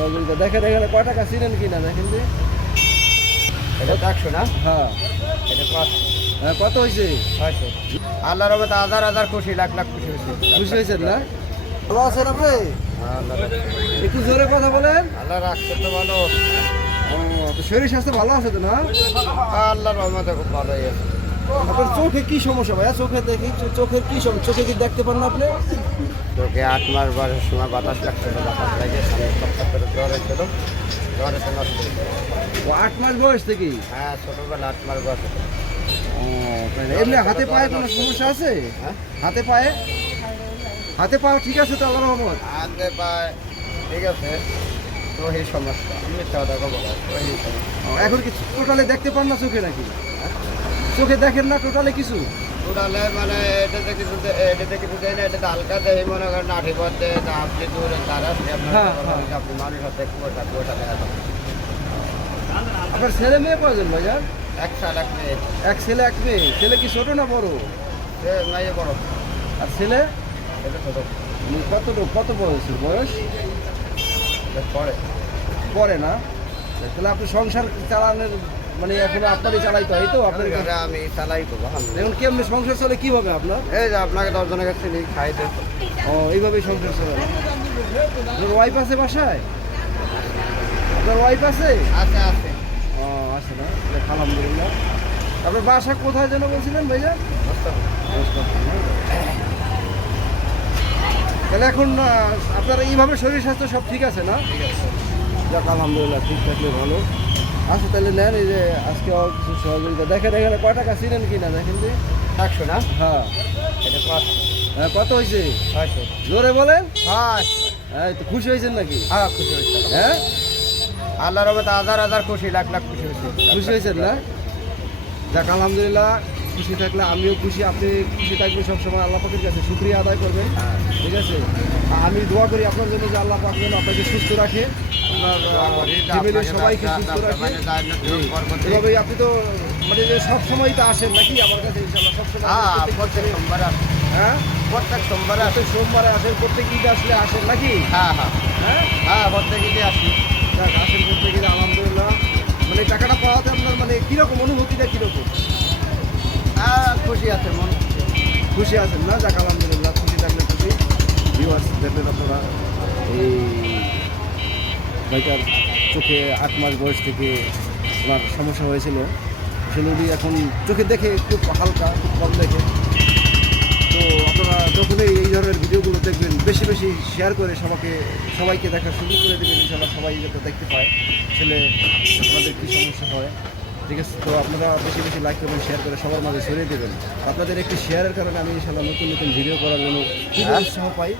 সহযোগিতা দেখেন এখানে কয় টাকা চিনেন কিনা দেখেন যে এটা 100 না? হ্যাঁ এটা 500। হ্যাঁ কত হয়েছে 600। আল্লাহর রহমতে হাজার হাজার খুশি, লাখ লাখ খুশি হয়েছে। খুশি হয়েছেন না? ভালো আছেন আপনি? আল্লাহ একটু জোরে কথা বলেন। আল্লাহ রাখছে তো ভালো। ও তো শরীর স্বাস্থ্য ভালো আছে তো না? আল্লাহর রহমতে খুব ভালোই আছে। আপনার চোখে কি সমস্যা ভাইয়া? চোখে দেখি চোখের কি সমস্যা? চোখে কি দেখতে পান না আপনি? তোকে 8 মাস বয়সের সময় বাতাস লাগছিল, বাতাস লাগে সপ্তাহ জ্বর হয়েছিল, জ্বর এসে নষ্ট হয়ে গেছে। ও 8 মাস বয়স থেকেই? হ্যাঁ, ছোটবেলা 8 মাস বয়স হতো। ও তাই না? এমনি হাতে পায়ে কোনো সমস্যা আছে? হ্যাঁ, হাতে পায়ে? হাতে পা ঠিক আছে তো আল্লাহর রহমত? হাতে পায়ে ঠিক আছে, তো এই সমস্যা আমি মিথ্যা কথা বলবো না, তো এই সমস্যা। ও, এখন কি টোটালি দেখতে পান না চোখে নাকি? চোখে দেখেন না টোটালি কিছু? উড়ালে মানে এটাতে কিছু দেয় না, এটাতে হালকা দেয় মনে করেন আঠি পথে আপনি দূরে তারা হ্যাঁ, আপনি মানুষ হাতে কুয়াশা দেখা যাবে। আপনার ছেলে মেয়ে কয়জন ভাইয়া? এক সাল এক মেয়ে, এক ছেলে এক মেয়ে। ছেলে কি ছোট না বড়? সে মেয়ে বড়, আর ছেলে এটা ছোট, কত বয়স? এটা পরে। পরে না? তাহলে আপনি সংসার চালানোর মানে এখন আপনারই চালাইতে হয় তো আপনার ঘরে আমি চালাই তো এখন কেমনি সংসার চলে কিভাবে আপনার? এই যে আপনাকে 10 জনের কাছে নিয়ে খাই দেন। ও এইভাবেই সংসার চলে। আপনার ওয়াইফ আছে বাসায়? আপনার ওয়াইফ আছে? আছে আছে, ও আছে না? আলহামদুলিল্লাহ। আপনার বাসা কোথায় যেন বলছিলেন ভাইয়া? তাহলে এখন আপনার এইভাবে শরীর স্বাস্থ্য সব ঠিক আছে না? ঠিক আছে। যাক আলহামদুলিল্লাহ, ঠিক থাকলে ভালো। আচ্ছা তাহলে নেন, এই যে আজকে কিছু সহযোগিতা দেখেন এখানে কয় টাকা চিনেন কিনা দেখেন যে 100 না? হ্যাঁ এটা 500। হ্যাঁ কত হয়েছে 600। জোরে বলেন। হ্যাঁ, হ্যাঁ তো খুশি হয়েছেন নাকি? হ্যাঁ খুশি হয়েছে। হ্যাঁ আল্লাহর রহমতে হাজার হাজার খুশি, লাখ লাখ খুশি হয়েছে। খুশি হয়েছেন না? যাক আলহামদুলিল্লাহ, খুশি থাকলে আমিও খুশি, আপনি খুশি থাকবেন সবসময়। আল্লাহ পাকের কাছে শুকরিয়া আদায় করবেন, ঠিক আছে? আমি দোয়া করি আপনার জন্য যে আল্লাহ পাক যেন আপনাকে সুস্থ রাখে, আপনার ফ্যামিলির সবাইকে সুস্থ রাখে। এভাবেই আপনি তো মানে যে সবসময় তো আসেন নাকি আমার কাছে ইনশাল্লাহ? সবসময় প্রত্যেক সোমবার আসে, হ্যাঁ প্রত্যেক সোমবারে আসে। প্রত্যেক সোমবারে আসেন, প্রত্যেক ঈদ আসলে আসেন নাকি? হ্যাঁ হ্যাঁ হ্যাঁ হ্যাঁ, প্রত্যেক ঈদে আসি। যাক আসেন প্রত্যেক ঈদে আলহামদুলিল্লাহ। মানে টাকাটা পাওয়াতে আপনার মানে কীরকম অনুভূতিটা কীরকম? হ্যাঁ, খুশি আছে মন। খুশি আছেন না? যাক আলহামদুলিল্লাহ, খুশি থাকলে খুশি। ভিউয়ার্স দেখলেন আপনারা, এই ভাইটার চোখে 8 মাস বয়স থেকে ওনার সমস্যা হয়েছিল। আসলে উনি এখন চোখে দেখে একটু হালকা, খুব কম দেখে। তো আপনারা যখনই এই ধরনের ভিডিওগুলো দেখবেন বেশি বেশি শেয়ার করে সবাইকে দেখার সুযোগ করে দেবেন, ইনশাল্লাহ সবাই যাতে দেখতে পায় ছেলে আপনাদের কী সমস্যা হয়, ঠিক আছে? তো আপনারা বেশি বেশি লাইক করবেন, শেয়ার করে সবার মাঝে ছড়িয়ে দেবেন। আপনাদের একটি শেয়ারের কারণে আমি ইনশাল্লাহ নতুন নতুন ভিডিও করার জন্য খুব উৎসাহ পাই।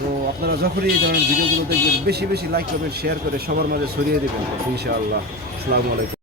তো আপনারা যখনই এই ধরনের ভিডিওগুলো দেখবেন বেশি বেশি লাইক করবেন, শেয়ার করে সবার মাঝে ছড়িয়ে দেবেন ইনশাআল্লাহ। আসসালামু আলাইকুম।